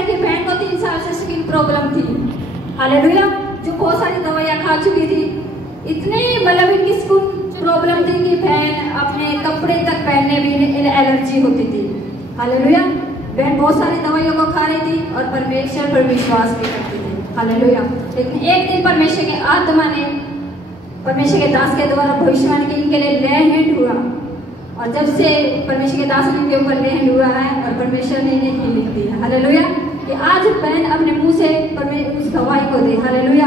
कि बहन को 3 साल से स्किन प्रॉब्लम थी, हालेलुया, जो बहुत सारी दवाइयाँ खा चुकी थी। इतनी मतलब इनकी स्किन प्रॉब्लम थी कि बहन अपने कपड़े तक पहनने भी इन्हें एलर्जी होती थी, हालेलुया। बहन बहुत सारी दवाइयों को खा रही थी और परमेश्वर पर विश्वास भी करती थी, हालेलुया। लेकिन एक दिन परमेश्वर के आत्मा ने परमेश्वर के दास के द्वारा भविष्यवाणी के इनके लिए लैंड हुआ, और जब से परमेश्वर के दास ने इनके ऊपर लैंड हुआ है और परमेश्वर ने इन्हें हीलिंग दी है, हालेलुया। कि आज बहन अपने मुंह से उस गवाही को दे, हालेलुया,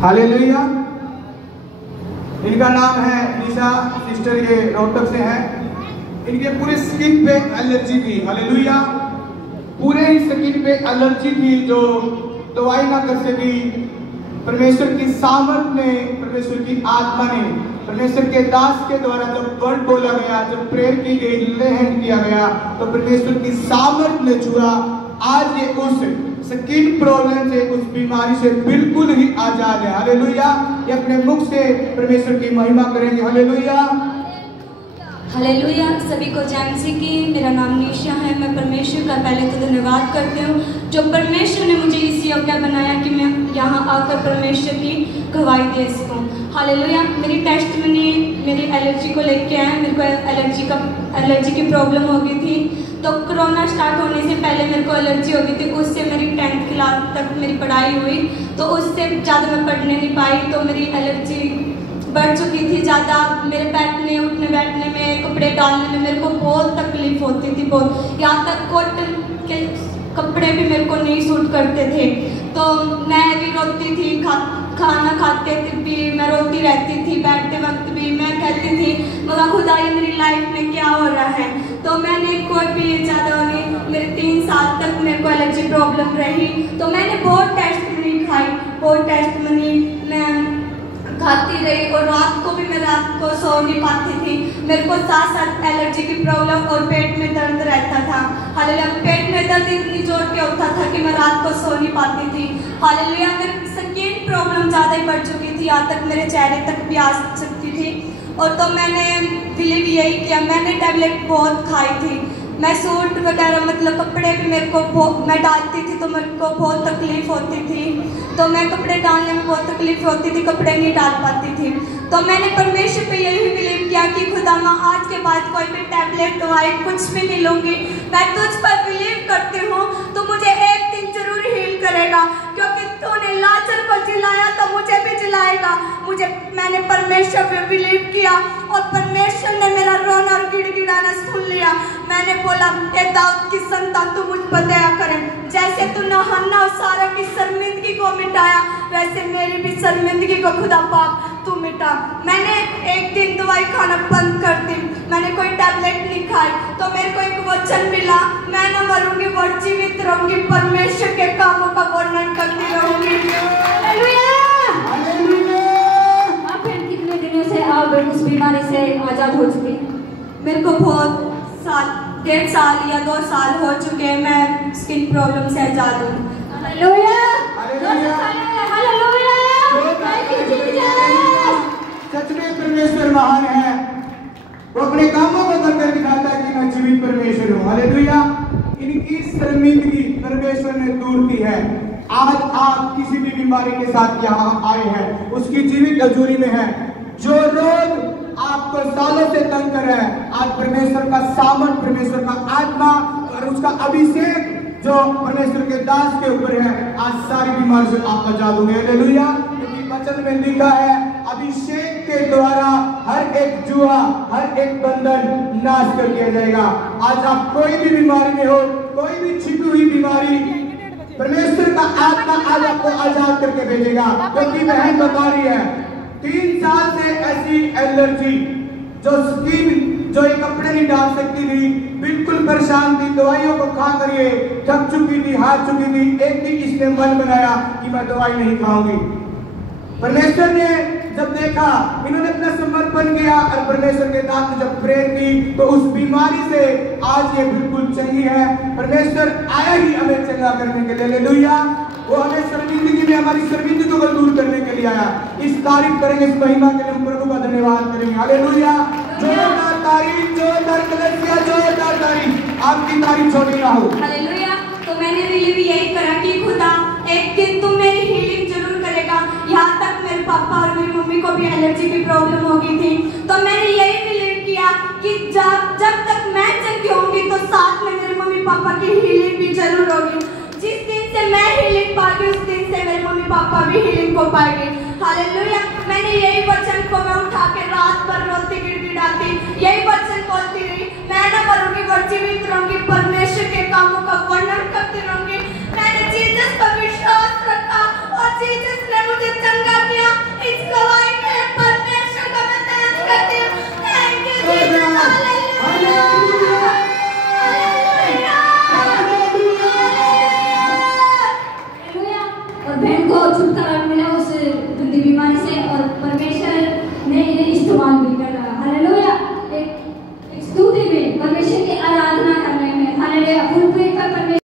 हालेलुया। इनका नाम है निशा सिस्टर, ये रोहतक से है। इनके पूरे स्किन पे एलर्जी थी, हालेलुया, पूरे स्किन पे एलर्जी थी जो दवाई ना कर सकी। परमेश्वर की सामर्थ ने, परमेश्वर की आत्मा ने, परमेश्वर के दास के द्वारा जब वर्ड बोला गया, जब प्रेयर की गई, लेहन किया गया, तो परमेश्वर की सामर्थ ने छुआ। आज ये उस स्किन प्रॉब्लम से, उस बीमारी से बिल्कुल ही आजाद है, हालेलुया। ये अपने मुख से परमेश्वर की महिमा करेंगे, हालेलुया, हालेलुया। सभी को जय मसीह की। मेरा नाम निशा है। मैं परमेश्वर का पहले तो धन्यवाद करती हूँ जो परमेश्वर ने मुझे इस योग्य बनाया कि मैं यहाँ आकर परमेश्वर की गवाही दे सकूँ, हालेलुया। मेरी टेस्टमनी मेरी एलर्जी को लेके आए। मेरे को एलर्जी की प्रॉब्लम हो गई थी, तो कोरोना स्टार्ट होने से पहले मेरे को एलर्जी हो गई थी। उससे मेरी 10th क्लास तक मेरी पढ़ाई हुई, तो उससे ज़्यादा मैं पढ़ने नहीं पाई, तो मेरी एलर्जी बढ़ चुकी थी ज़्यादा। मेरे बैठने उठने बैठने में, कपड़े डालने में मेरे को बहुत तकलीफ होती थी, बहुत। यहाँ तक कॉटन के कपड़े भी मेरे को नहीं सूट करते थे, तो मैं भी रोती थी। खाना खाते थे भी मैं रोती रहती थी, बैठते वक्त भी मैं कहती थी मगर खुदा ये मेरी लाइफ में क्या हो रहा है। तो मैंने कोई भी ज़्यादा नहीं, मेरे 3 साल तक मेरे को एलर्जी प्रॉब्लम रही, तो मैंने बहुत टेस्ट मनी खाई, बहुत टेस्ट मनी मैं खाती रही, और रात को भी मैं रात को सो नहीं पाती थी। मेरे को साथ एलर्जी की प्रॉब्लम और पेट में दर्द रहता था, हालेलुया। पेट में दर्द इतनी जोर के होता था कि मैं रात को सो नहीं पाती थी, हालेलुया। मेरी स्किन प्रॉब्लम ज़्यादा ही बढ़ चुकी थी, यहाँ तक मेरे चेहरे तक भी आ सकती थी। और तो मैंने बिलीव यही किया, मैंने टैबलेट बहुत खाई थी। मैं सूट वगैरह मतलब कपड़े भी मेरे को मैं डालती थी तो मेरे को बहुत तकलीफ होती थी, तो मैं कपड़े डालने में बहुत तकलीफ होती थी, कपड़े नहीं डाल पाती थी। तो मैंने परमेश्वर पे यही बिलीव किया कि खुदा माँ आज के बाद कोई भी टैबलेट दवाई कुछ भी नहीं लूँगी, मैं तुझ पर बिलीव करती हूँ, तो मुझे एक दिन जरूर हील करेगा, क्योंकि तूने लाजर को जिलाया तो मुझे भी जिलाएगा। मैंने परमेश्वर पे बिलीव किया और परमेश्वर ने मेरा रोना और गिड़गिड़ाना सुन लिया। मैंने बोला ए दाऊद की संतान, तू मुझ पर दया करे, जैसे तूने हन्ना और सारा की शर्मिंदगी को मिटाया, वैसे मेरी भी शर्मिंदगी को खुदा पाप तू मिटा। मैंने एक दिन दवाई खाना बंद कर दी, मैंने कोई टैबलेट नहीं खाई, तो मेरे को एक वचन मिला, मैं न मरूंगी और जीवित रहूंगी, परमेश्वर के कामों का वर्णन करती रहूंगी, हालेलुया। आप कितने दिनों से आप उस बीमारी से आजाद हो चुके हैं? मेरे को बहुत साल, 1.5 साल या 2 साल हो चुके हैं, मैं स्किन प्रॉब्लम से आजाद हूँ, हालेलुया, हालेलुया। सच में परमेश्वर महान है, वो अपने कामों को करके दिखाता है कि मैं जीवित परमेश्वर हूँ, हालेलुया। इनकी शर्मिंदगी परमेश्वर ने दूर की है। आज आप किसी भी बीमारी के साथ यहाँ आए हैं, उसकी जीवित हजूरी में है। जो रोग आपको सालों से तंग कर रहा है, आज परमेश्वर का सामर्थ, परमेश्वर का आत्मा और उसका अभिषेक जो परमेश्वर के दास के ऊपर है, आज सारी बीमारी से आप आजाद होंगे, हालेलुया। क्योंकि वचन में लिखा है अभिषेक के द्वारा हर एक जुआ, हर एक बंधन नाश कर दिया जाएगा। आज आप कोई भी बीमारी में हो, कोई भी छिपी हुई बीमारी, परमेश्वर का आत्मा आज आपको आजाद करके भेजेगा। क्योंकि बहन बता रही है 3 साल से ऐसी एलर्जी, जो स्किन, जो ये कपड़े नहीं डाल सकती थी, बिल्कुल परेशान थी, दवाइयों को खा कर ये थक चुकी थी, हार चुकी थी। एक दिन इसने मन बनाया कि मैं दवाई नहीं खाऊंगी। परमेश्वर ने जब देखा, इन्होंने अपना समर्पण किया और परमेश्वर के दास ने जब प्रेयर की, तो उस बीमारी से आज ये बिल्कुल चंगी है। परमेश्वर आया ही हमें चंगा करने के लिए, हालेलुया। वो हमें शर्मिंदगी में, हमारी शर्मिंदगी को दूर करने के लिए आया। इस तारीफ करेंगे, इस महिमा के लिए हम प्रभु का धन्यवाद करेंगे, हालेलुया। जोरदार तारीफ, जोरदार कलीसिया, जोरदार तारीफ, आपकी तारीफ छोटी ना हो, हालेलुया। पापा की हीलिंग भी जरूर होगी। जिस दिन से मैं हीलिंग पाऊंगी उस दिन से मेरे मम्मी पापा भी हीलिंग हो पाएंगे। हालेलुया। मैंने यही वचन को मैं उठा के रात भर रोती गिड़गिड़ाती यही वचन बोलती रही, मैं ना मरूंगी और जीवित रहूंगी, परमेश्वर के काम